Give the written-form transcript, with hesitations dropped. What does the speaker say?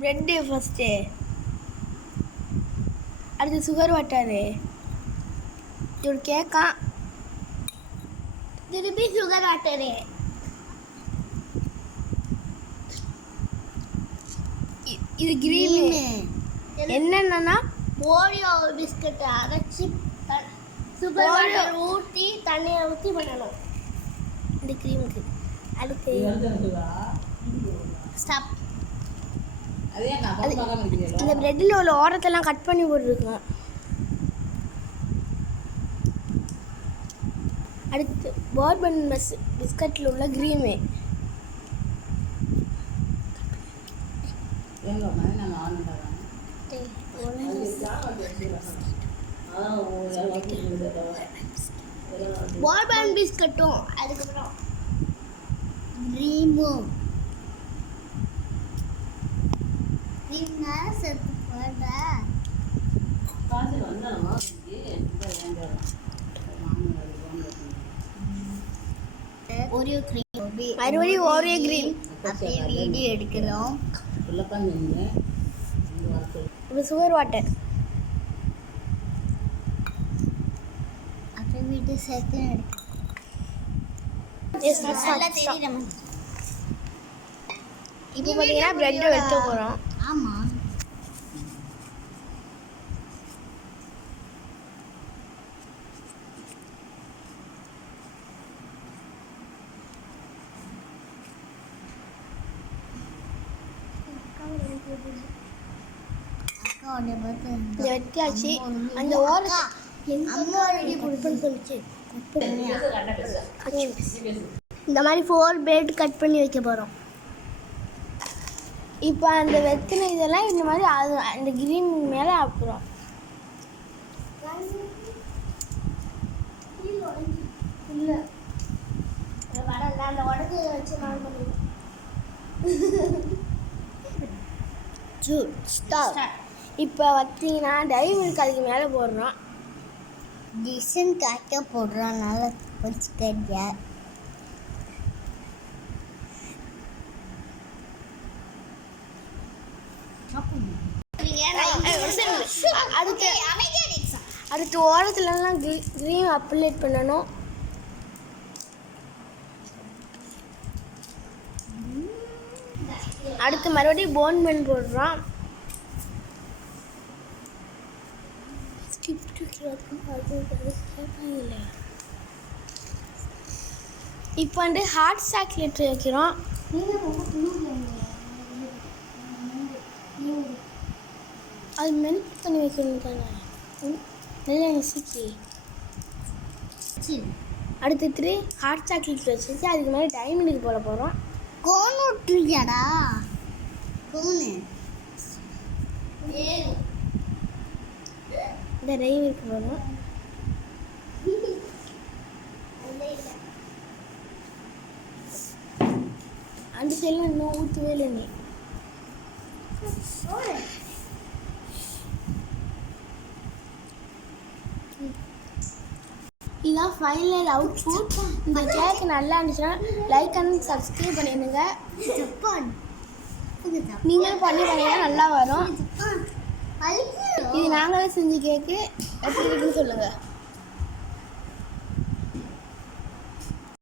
Bread first, அடுத்து sugar water, ஒரு கேக்கா, திருப்பி சுகர் வாட்டரு, இது கிரீமு. என்னென்னா ஓரியோ பிஸ்கட்டை அரைச்சி சுகர் வாட்டர் ஊற்றி தண்ணியை ஊற்றி பண்ணணும் இந்த க்ரீமுக்கு. அடுத்து ஸ்டாப். அந்த பிரெட்டில் உள்ள ஓரத்தெல்லாம் கட் பண்ணி போட்டுருக்கோம். அடுத்து போர்பன் பிஸ்கட்டில் உள்ள க்ரீமு. போர்பன் பிஸ்கட்டும் அதுக்கப்புறம் க்ரீமும் ஓரியோ க்ரீம், மறுபடியும் ஓரியோ க்ரீம். அப்படியே வீடியோ எடுக்கிறோம். இப்போ சுகர் வாட்டர் அப்படியே வீடியோ சேர்த்து எடுக்கிறோம். இப்போ பார்த்தீங்கன்னா பிரெட்டை வெட்ட போகிறோம். ஆமாம், வெட்டியாச்சு. அந்த இந்த மாதிரி 4 பிரெட் கட் பண்ணி வைக்க போகிறோம். இப்போ அந்த வெத்தின இதெல்லாம் இந்த மாதிரி அது அந்த கிரீன் மேலே ஆக்குறோம். இல்லை அந்த உடச்சி வச்சு நான் பண்ணுவேன். இப்போ பார்த்தீங்கன்னா டைரி மில்க் அதுக்கு மேலே போடுறோம். டிசைன் காக்க போடுறோம்னால வச்சுக்க. அடுத்து ஓரத்துலலாம் க்ரீம் அப்ளை பண்ணணும். அடுத்து மறுபடியும் போன்மென் போடுறோம். இப்போ வந்து ஹாட் சாக்லேட் வைக்கிறோம். அது மெல்ட் பண்ணி வைக்கணும் தானே, நல்லா நெசிக்கி. அடுத்து 3 ஹாட் சாக்லேட் வச்சுட்டு அதுக்கு மேலே டைமண்டுக்கு போட போகிறோம். கோன் விட்டுருக்கியாடா? கோனு இந்த டைமண்டுக்கு போகிறோம். அந்த சைடில் இன்னும் ஊற்றவே இல்லை நீ. இதுதான் ஃபைனல் அவுட்புட். இந்த கேக் நல்லா இருந்துச்சுன்னா லைக் அண்ட் சப்ஸ்கிரைப் பண்ணிடுங்க. நீங்களும் பண்ணிங்கன்னா நல்லா வரும். இது நாங்களே செஞ்ச கேக்கு எப்படி இருக்குன்னு சொல்லுங்கள்.